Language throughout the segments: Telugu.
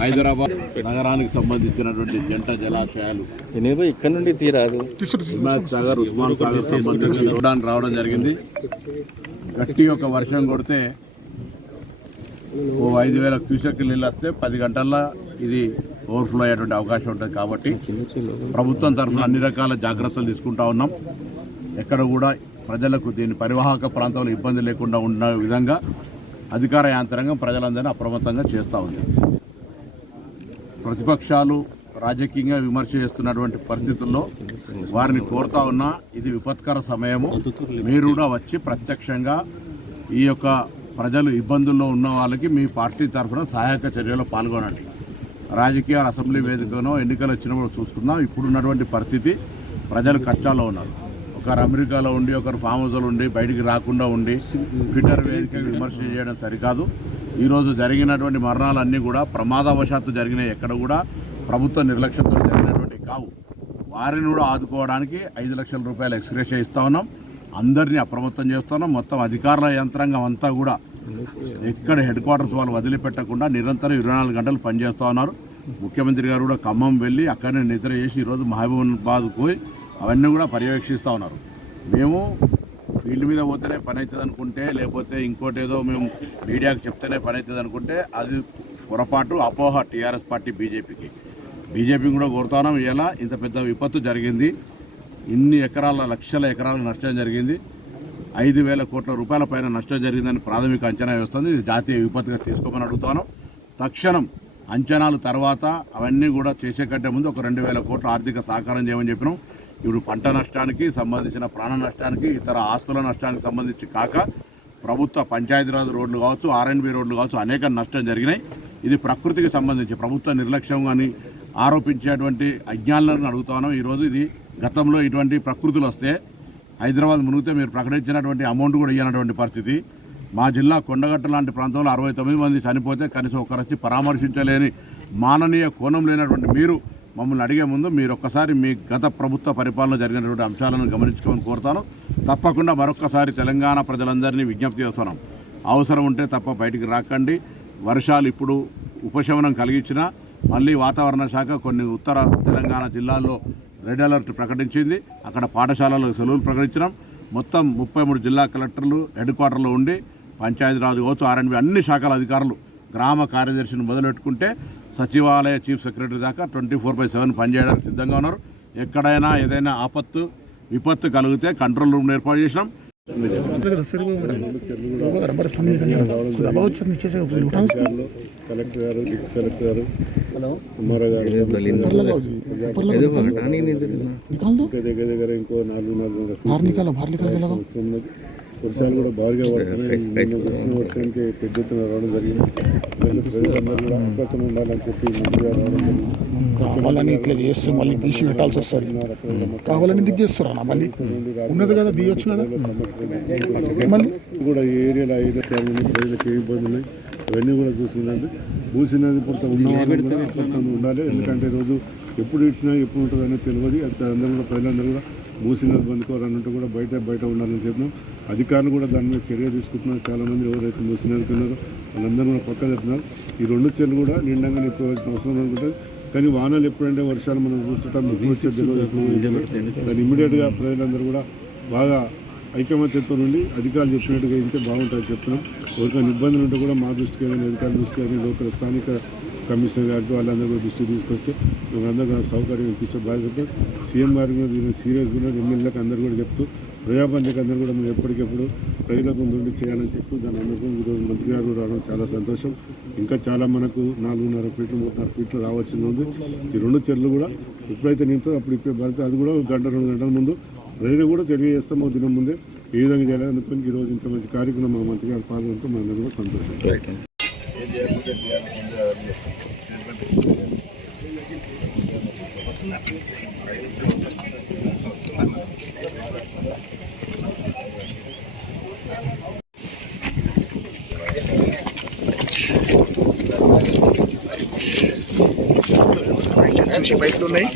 హైదరాబాద్ నగరానికి సంబంధించినటువంటి జంట జలాశయాలు ఇక్కడ నుండి తీరాదు హిమాయత్ సాగర్, ఉస్మాన్ సాగర్ సంబంధించి చూడడానికి రావడం జరిగింది. గట్టి ఒక వర్షం కొడితే ఓ 5,000 క్యూసెక్ నీళ్ళు వస్తే 10 గంటల్లో ఇది ఓవర్ఫ్లో అయ్యేటువంటి అవకాశం ఉంటుంది. కాబట్టి ప్రభుత్వం తరఫున అన్ని రకాల జాగ్రత్తలు తీసుకుంటా ఉన్నాం. ఎక్కడ కూడా ప్రజలకు దీని పరివాహక ప్రాంతంలో ఇబ్బంది లేకుండా ఉన్న విధంగా అధికార యాంత్రాంగం ప్రజలందరినీ అప్రమత్తంగా చేస్తూ ఉంది. ప్రతిపక్షాలు రాజకీయంగా విమర్శ చేస్తున్నటువంటి పరిస్థితుల్లో వారిని కోరుతా ఉన్నా ఇది విపత్కర సమయము. మీరు కూడా వచ్చి ప్రత్యక్షంగా ఈ యొక్క ప్రజలు ఇబ్బందుల్లో ఉన్న వాళ్ళకి మీ పార్టీ తరఫున సహాయక చర్యలో పాల్గొనండి. రాజకీయ అసెంబ్లీ వేదికనో ఎన్నికలు వచ్చినప్పుడు చూసుకుందాం. ఇప్పుడున్నటువంటి పరిస్థితి ప్రజలు కష్టాల్లో ఉన్నారు. ఒకరు అమెరికాలో ఉండి ఒకరు ఫామ్ హౌస్లో ఉండి బయటికి రాకుండా ఉండి ట్విట్టర్ వేదిక విమర్శ చేయడం సరికాదు. ఈరోజు జరిగినటువంటి మరణాలన్నీ కూడా ప్రమాదవశాత్తు జరిగినాయి. ఎక్కడ కూడా ప్రభుత్వ నిర్లక్ష్యంతో జరిగినటువంటి కావు. వారిని కూడా ఆదుకోవడానికి 5 లక్షల రూపాయలు ఎక్స్గ్రేషియా ఇస్తా ఉన్నాం. అందరినీ అప్రమత్తం చేస్తున్నాం. మొత్తం అధికారుల యంత్రాంగం అంతా కూడా ఎక్కడ హెడ్ క్వార్టర్స్ వాళ్ళు వదిలిపెట్టకుండా నిరంతరం 24 గంటలు పనిచేస్తూ ఉన్నారు. ముఖ్యమంత్రి గారు కూడా ఖమ్మం వెళ్ళి అక్కడనే నిద్ర చేసి ఈరోజు మహబూబాబాద్కు పోయి అవన్నీ కూడా పర్యవేక్షిస్తూ ఉన్నారు. మేము ఫీల్డ్ మీద పోతేనే పని అవుతుంది అనుకుంటే, లేకపోతే ఇంకోటి ఏదో మేము మీడియాకు చెప్తేనే పని అవుతుంది అనుకుంటే అది పొరపాటు, అపోహ టీఆర్ఎస్ పార్టీ బీజేపీ కూడా కోరుతున్నాం. ఇలా ఇంత పెద్ద విపత్తు జరిగింది. ఇన్ని ఎకరాల లక్షల ఎకరాల నష్టం జరిగింది. 5,000 కోట్ల రూపాయల పైన నష్టం జరిగిందని ప్రాథమిక అంచనా వేస్తుంది. ఇది జాతీయ విపత్తుగా తీసుకోమని అడుగుతాను. తక్షణం అంచనాలు తర్వాత అవన్నీ కూడా చేసే కంటే ముందు ఒక 2,000 కోట్ల ఆర్థిక సహకారం చేయమని చెప్పినాం. ఇప్పుడు పంట నష్టానికి సంబంధించిన ప్రాణ నష్టానికి, ఇతర ఆస్తుల నష్టానికి సంబంధించి కాక ప్రభుత్వ పంచాయతీరాజ్ రోడ్లు కావచ్చు, ఆర్ఎండ్బి రోడ్లు కావచ్చు, అనేక నష్టం జరిగినాయి. ఇది ప్రకృతికి సంబంధించి ప్రభుత్వ నిర్లక్ష్యం అని ఆరోపించేటువంటి అజ్ఞానులను అడుగుతాను. ఈరోజు ఇది గతంలో ఇటువంటి ప్రకృతులు వస్తే హైదరాబాద్ మునిగితే మీరు ప్రకటించినటువంటి అమౌంట్ కూడా ఇవ్వనటువంటి పరిస్థితి. మా జిల్లా కొండగట్ట లాంటి ప్రాంతంలో 69 మంది చనిపోతే కనీసం ఒకరొచ్చి పరామర్శించలేని మాననీయ కోణం లేనటువంటి మీరు మమ్మల్ని అడిగే ముందు మీరు ఒక్కసారి మీ గత ప్రభుత్వ పరిపాలన జరిగినటువంటి అంశాలను గమనించుకోమని కోరుతాను. తప్పకుండా మరొక్కసారి తెలంగాణ ప్రజలందరినీ విజ్ఞప్తి చేస్తున్నాం. అవసరం ఉంటే తప్ప బయటికి రాకండి. వర్షాలు ఇప్పుడు ఉపశమనం కలిగించినా మళ్ళీ వాతావరణ శాఖ కొన్ని ఉత్తర తెలంగాణ జిల్లాల్లో రెడ్ అలర్ట్ ప్రకటించింది. అక్కడ పాఠశాలలో సెలవులు ప్రకటించినాం. మొత్తం 33 జిల్లా కలెక్టర్లు హెడ్ క్వార్టర్లో ఉండి పంచాయతీరాజ్ కావచ్చు, ఆర్ఎండ్బి అన్ని శాఖల అధికారులు, గ్రామ కార్యదర్శిని మొదలెట్టుకుంటే సచివాలయ చీఫ్ సెక్రటరీ దాకా 24/7 పనిచేయడానికి సిద్ధంగా ఉన్నారు. ఎక్కడైనా ఏదైనా విపత్తు కలిగితే కంట్రోల్ రూమ్ ఏర్పాటు చేసినాం. కలెక్టర్ గారు, డిప్యూటీ కలెక్టర్ గారు, ఎంఆర్ఓ గారు దగ్గర ఇంకో 4 వర్షాలు కూడా భారీగా పడుతున్నాయి. వర్షానికి పెద్ద ఎత్తున రావడం జరిగింది. ప్రజలందరూ కూడా అప్రమత్తంగా ఉండాలని చెప్పి మంత్రి గారు రావడం జరిగింది. కావాలని ఇట్లా చేస్తే మళ్ళీ తీసి పెట్టాల్సి వస్తుంది. కావాలని దిగ్ చేస్తారా? మళ్ళీ ఉన్నది కదా, దిగొచ్చు కదా. మళ్ళీ కూడా ఈ ఏరియాలో 5 మంది ప్రజలకు ఏ ఇబ్బంది ఉన్నాయి అవన్నీ కూడా చూసిందంటే మూసినది పూర్తి అప్రమత్తంగా ఉండాలి. ఎందుకంటే రోజు ఎప్పుడు ఇచ్చినా ఎప్పుడు ఉంటుంది అనేది తెలియదు. అందరూ కూడా ప్రజలందరూ కూడా మూసినది బందుకోవాలన్నట్టు కూడా బయట ఉండాలని చెప్పినాం. అధికారులు కూడా దాని మీద చర్య తీసుకుంటున్నారు. చాలామంది ఎవరైతే మూసినది ఉన్నారో వాళ్ళందరూ కూడా పక్క చెప్తున్నారు. ఈ 2 చెర్లు కూడా నిండంగా నింపవలసిన అవసరం అనుకుంటుంది. కానీ వానలు ఎప్పుడంటే వర్షాలు మనం చూస్తుంటాం. దాన్ని ఇమ్మీడియట్గా ప్రజలందరూ కూడా బాగా ఐకమత్యంతో నుండి అధికారులు చెప్పినట్టుగా ఇంటే బాగుంటుందని చెప్తున్నాం. ఎవరికైనా ఇబ్బందులు ఉంటే కూడా మా దృష్టికి కానీ అధికారుల దృష్టికి కానీ లోకల్ స్థానిక కమిషనర్ గారికి వాళ్ళందరూ కూడా దృష్టికి తీసుకొస్తే మేమందరూ కూడా సౌకర్యం ఇప్పించే బాధ్యత సీఎం గారికి కూడా దీన్ని సీరియస్గా ఉన్నారు. ఎమ్మెల్యేలకు అందరూ కూడా చెప్తూ ప్రజాబంధకు అందరూ కూడా మేము ఎప్పటికెప్పుడు ప్రజలకు ముందు చేయాలని చెప్పి దాని అందరికీ ఈరోజు మంత్రి గారు కూడా రావడం చాలా సంతోషం. ఇంకా చాలా మనకు 4.5 ఫీట్లు 3.5 ఫీట్లు రావాల్సింది ఉంది. ఈ 2 చెర్లు కూడా ఎప్పుడైతే నింతో అప్పుడు ఇప్పే బాధ్యత అది కూడా 1-2 గంటల ముందు ప్రజలు కూడా తెలియజేస్తాం. ఒక దినం ముందే ఏ విధంగా చేయాలి అనుకుని ఈరోజు ఇంత మంచి కార్యక్రమం మా మంత్రి గారు పాల్గొంటూ మా అందరూ కూడా సంతోషం. పైపులు ఉన్నాయి.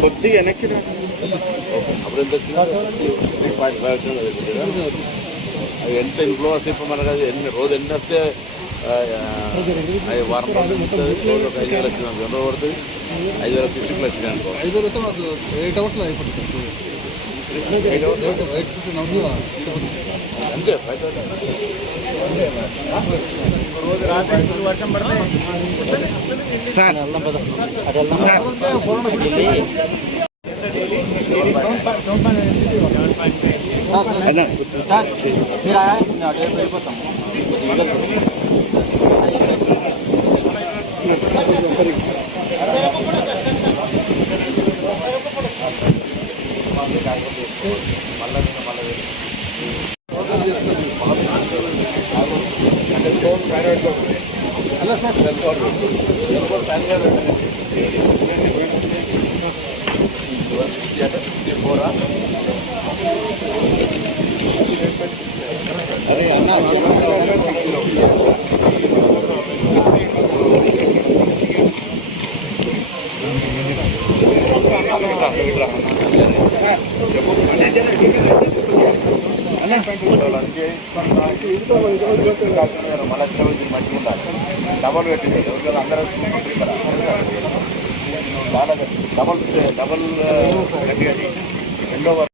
కొద్దిగా వెనక్కి అది ఎంత ఇంట్లో వస్తే ఇప్పుడు మనకు అది ఎన్ని రోజు ఎన్ని వస్తే వారం రోజులు రోజు ఒక 5,000 వచ్చిన జనరల్ పడుతుంది 5,000 ఫిఫ్టీకి వచ్చినాయి అనుకో 5 మాకు 8 అవర్స్లో అయిపోతుంది అంతే వర్షం పడితే డబల్ పెట్టింది అందరూ డబల్ రెండో సార్